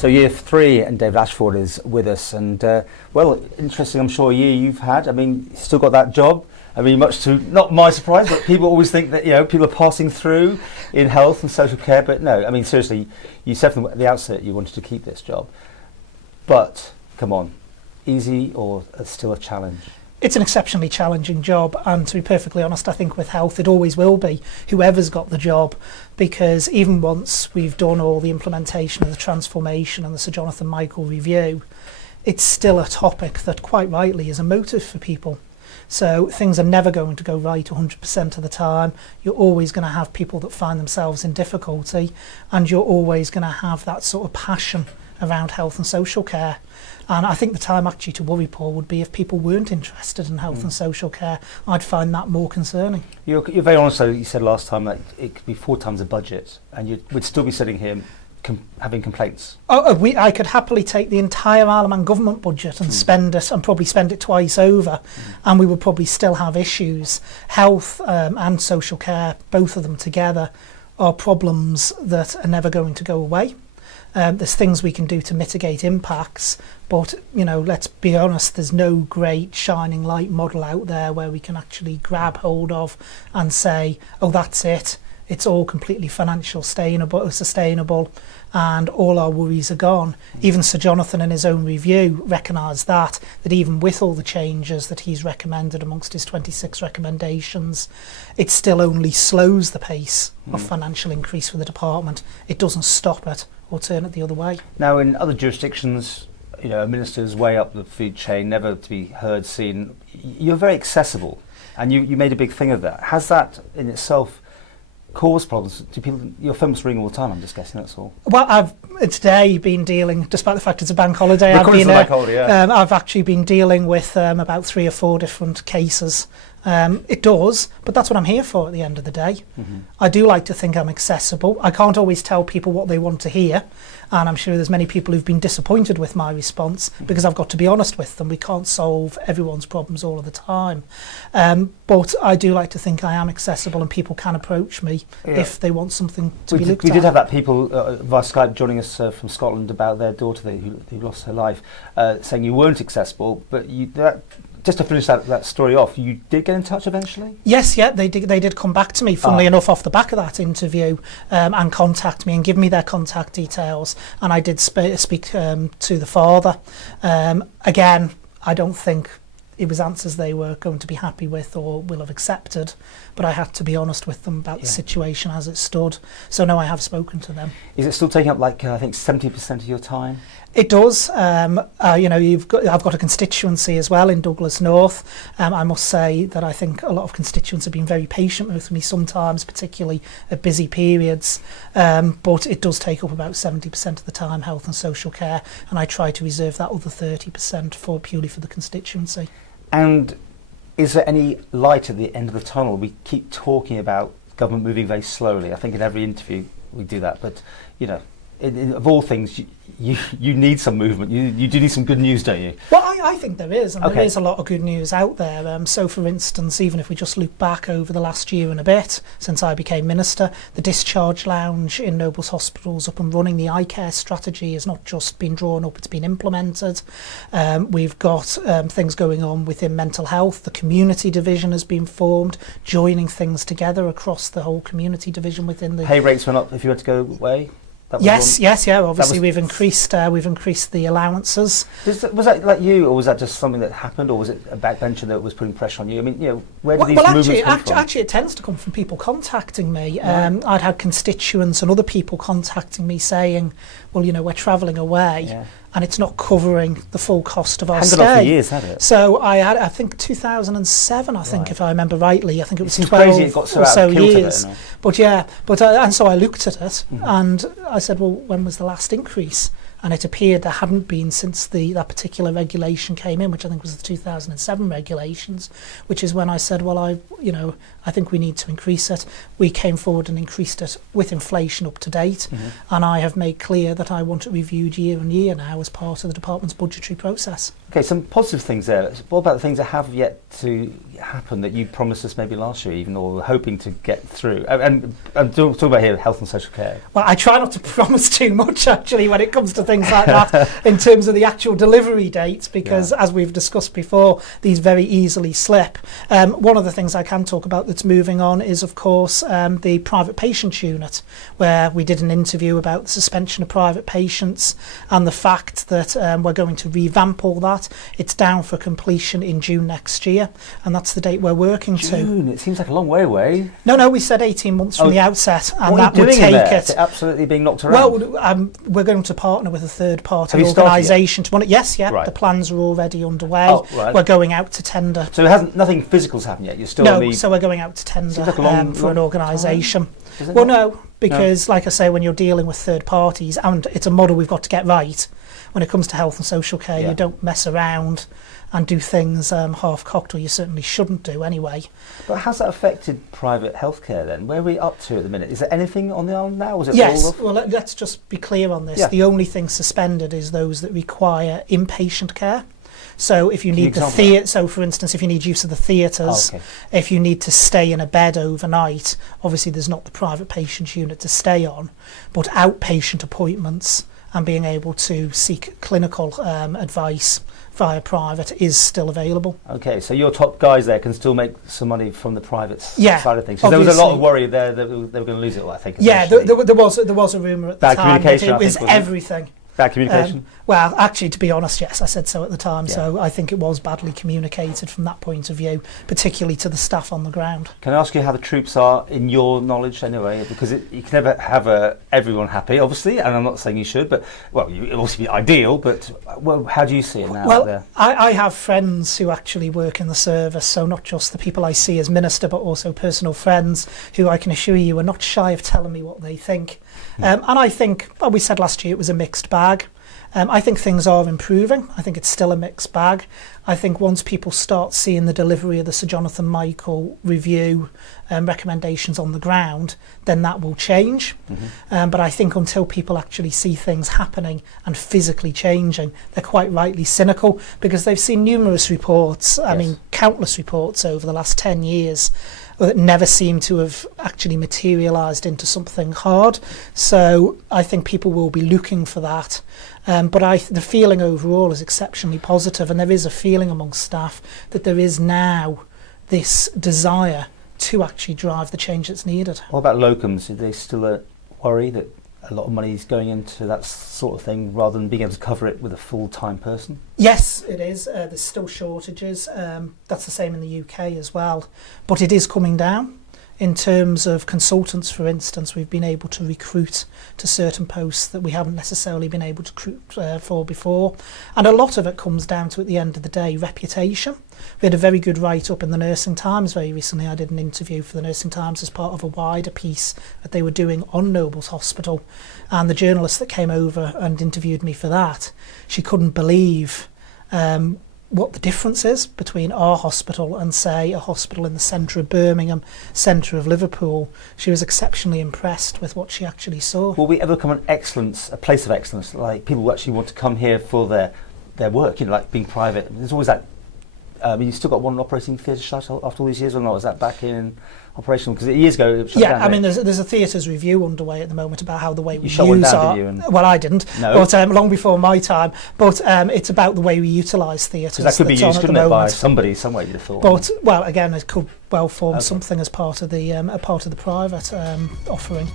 So year 3 and David Ashford is with us, and well, interesting I'm sure year you've had. I mean, still got that job. I mean, much to not my surprise, but people always think that, you know, people are passing through in health and social care, but no, I mean, seriously, you said from the outset you wanted to keep this job, but come on, easy or still a challenge? It's an exceptionally challenging job, and to be perfectly honest, I think with health it always will be, whoever's got the job, because even once we've done all the implementation of the transformation and the Sir Jonathan Michael review, it's still a topic that quite rightly is a motive for people. So things are never going to go right 100% of the time. You're always going to have people that find themselves in difficulty, and you're always going to have that sort of passion around health and social care. And I think the time actually to worry, Paul, would be if people weren't interested in health and social care. I'd find that more concerning. You're very honest though, you said last time that it could be 4 times the budget and we'd still be sitting here having complaints. I could happily take the entire Isle of Man government budget and spend it, and probably spend it twice over, and we would probably still have issues. Health and social care, both of them together, are problems that are never going to go away. There's things we can do to mitigate impacts, but you know, let's be honest, there's no great shining light model out there where we can actually grab hold of and say, oh, that's it. It's all completely sustainable, and all our worries are gone. Even Sir Jonathan in his own review recognised that even with all the changes that he's recommended amongst his 26 recommendations, it still only slows the pace of financial increase for the department. It doesn't stop it or turn it the other way. Now, in other jurisdictions, you know, a minister's way up the food chain, never to be heard, seen. You're very accessible, and you made a big thing of that. Has that in itself cause problems? Do people? Your phone's ringing all the time, I'm just guessing, that's all. Well, I've today been dealing, despite the fact it's a bank holiday, I've actually been dealing with about 3 or 4 different cases. It does, but that's what I'm here for at the end of the day. I do like to think I'm accessible. I can't always tell people what they want to hear, and I'm sure there's many people who've been disappointed with my response because I've got to be honest with them. We can't solve everyone's problems all of the time, but I do like to think I am accessible and people can approach me if they want something to be looked at. We did have that people via Skype joining us from Scotland about their daughter who lost her life, saying you weren't accessible, but just to finish that story off, you did get in touch eventually? Yes, yeah, they did come back to me, funnily enough, off the back of that interview, and contact me and give me their contact details, and I did speak to the father. Again, I don't think it was answers they were going to be happy with or will have accepted, but I had to be honest with them about the situation as it stood. So no, I have spoken to them. Is it still taking up like I think 70% of your time? It does. You know, I've got a constituency as well in Douglas North. I must say that I think a lot of constituents have been very patient with me sometimes, particularly at busy periods. But it does take up about 70% of the time, health and social care, and I try to reserve that other 30% purely for the constituency. And is there any light at the end of the tunnel? We keep talking about government moving very slowly. I think in every interview we do that, but you know, of all things, you need some movement. You do need some good news, don't you? Well, I think there is, and there is a lot of good news out there. So, for instance, even if we just look back over the last year and a bit since I became minister, the discharge lounge in Nobles Hospital's up and running. The eye care strategy has not just been drawn up; it's been implemented. We've got things going on within mental health. The community division has been formed, joining things together across the whole community division within the. Pay rates went up if you had to go away. Yes. Obviously, we've increased the allowances. Was that like you, or was that just something that happened, or was it a backbencher that was putting pressure on you? I mean, you know, where did these movements come from? Actually, it tends to come from people contacting me. Right. I'd had constituents and other people contacting me saying, "Well, you know, we're travelling away." And it's not covering the full cost of our stay. It hasn't been on for years, had it? So I think 2007, if I remember rightly. I think it was 12 crazy it got so or so years. And so I looked at it and I said, well, when was the last increase? And it appeared there hadn't been since that particular regulation came in, which I think was the 2007 regulations, which is when I said, well, I think we need to increase it. We came forward and increased it with inflation up to date, and I have made clear that I want it reviewed year on year now as part of the department's budgetary process. Okay, some positive things there. What about the things that happen that you promised us maybe last year even, or were hoping to get through? And I'm talking about here health and social care. Well, I try not to promise too much, actually, when it comes to things like that in terms of the actual delivery dates, because as we've discussed before, these very easily slip. One of the things I can talk about that's moving on is, of course, the private patients unit, where we did an interview about the suspension of private patients and the fact that we're going to revamp all that. It's down for completion in June next year, and that's the date we're working to. June, it seems like a long way away. No, we said 18 months from the outset, and that would take it. Is it absolutely being knocked around? Well, we're going to partner with a third-party organisation to run it. Yes, Right. The plans are already underway. We're going out to tender. So nothing physical's happened yet. You're still on the... So we're going out to tender like for an organisation. Well, no, because like I say, when you're dealing with third parties, and it's a model we've got to get right. When it comes to health and social care, you don't mess around and do things half-cocked, or you certainly shouldn't do anyway. But how's that affected private healthcare then? Where are we up to at the minute? Is there anything on the island now? Or is it yes, all well, let's just be clear on this. The only thing suspended is those that require inpatient care. So if you need the theatre, so for instance, if you need use of the theatres, if you need to stay in a bed overnight, obviously there's not the private patients unit to stay on, but outpatient appointments and being able to seek clinical advice via private is still available. Okay, so your top guys there can still make some money from the private side of things. So there was a lot of worry there that they were going to lose it all, I think. Yeah, there was a rumour at the time that it was everything. Bad communication? Well, actually, to be honest, yes, I said so at the time. So I think it was badly communicated from that point of view, particularly to the staff on the ground. Can I ask you how the troops are, in your knowledge anyway? Because you can never have everyone happy, obviously, and I'm not saying you should, but, well, it will be ideal, but how do you see it now? Well, I have friends who actually work in the service, so not just the people I see as minister, but also personal friends who I can assure you are not shy of telling me what they think. And I think, we said last year it was a mixed bag. I think things are improving. I think it's still a mixed bag. I think once people start seeing the delivery of the Sir Jonathan Michael review recommendations on the ground, then that will change. But I think until people actually see things happening and physically changing, they're quite rightly cynical, because they've seen numerous reports, I mean countless reports over the last 10 years that never seem to have actually materialised into something hard. So I think people will be looking for that. But the feeling overall is exceptionally positive, and there is a feeling amongst staff that there is now this desire to actually drive the change that's needed. What about locums? Are they still worry that a lot of money is going into that sort of thing rather than being able to cover it with a full-time person? Yes, it is. There's still shortages. That's the same in the UK as well. But it is coming down. In terms of consultants, for instance, we've been able to recruit to certain posts that we haven't necessarily been able to recruit for before. And a lot of it comes down to, at the end of the day, reputation. We had a very good write-up in the Nursing Times very recently. I did an interview for the Nursing Times as part of a wider piece that they were doing on Nobles Hospital. And the journalist that came over and interviewed me for that, she couldn't believe what the difference is between our hospital and, say, a hospital in the centre of Birmingham, centre of Liverpool. She was exceptionally impressed with what she actually saw. Will we ever become a place of excellence, like people who actually want to come here for their work, like being private? There's always that. You still got one operating theatre shut after all these years, or not? Is that back in operational? Because years ago it shut down. I mean, there's a theatres review underway at the moment about how the way we use our... Well, I didn't, no. but long before my time. But it's about the way we utilise theatres. That could be used, couldn't it, by somebody somewhere, you'd have thought. But well, again, it could well form something as part of the private offering.